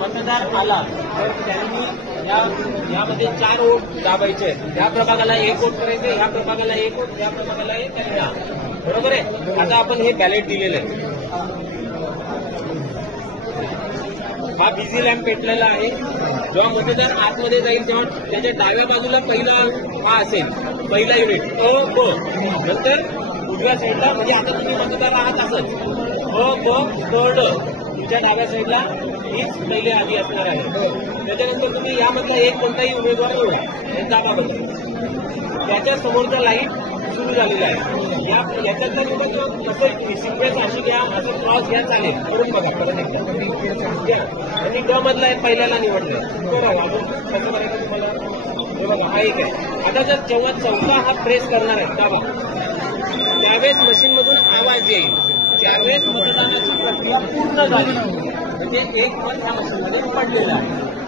मतदार आला तर त्यांनी यामध्ये 4 वोट दाबायचे आहेत. या प्रभागाला 1 वोट करायचे, ह्या प्रभागाला 1 वोट, या प्रभागाला 1 आणि ह्या. बरोबर आहे. आता आपण हे बॅलेट दिलेलं आहे. हा बिझी लॅम्प पेटलेला आहे. जेव्हा मतदार आतमध्ये जाईल तेव्हा त्याच्या डाव्या बाजूला पहिला हा असेल, पहिला युनिट अ ब. नंतर उजव्या साईडला, म्हणजे आता तुम्ही मतदार आहात असंच अ ब ड ड. तुमच्या डाव्या साईडला हीच पहिले आधी असणार आहे. त्याच्यानंतर तुम्ही यामधला एक कोणताही उमेदवार निवडा, हे दाबा बदल. त्याच्या समोरचा लाईट सुरू झालेला आहे. याच्यातला निवडा कसं सिक्वेन्स अशी घ्या, असं क्रॉस घ्या, चालेल. करून बघा परत एकदा. आणि ड मधला पहिल्याला निवडलंय. बरं, अजून कसं करायचं तुम्हाला हे बघा, हा एक आहे. आता जर जेव्हा चौथा हा प्रेस करणार आहे दाबा, त्यावेळेस मशीनमधून आवाज येईल. त्यावेळेस मतदानाची प्रक्रिया पूर्ण झाली, म्हणजे एक मत ह्या मशीनमध्ये पडलेलं आहे.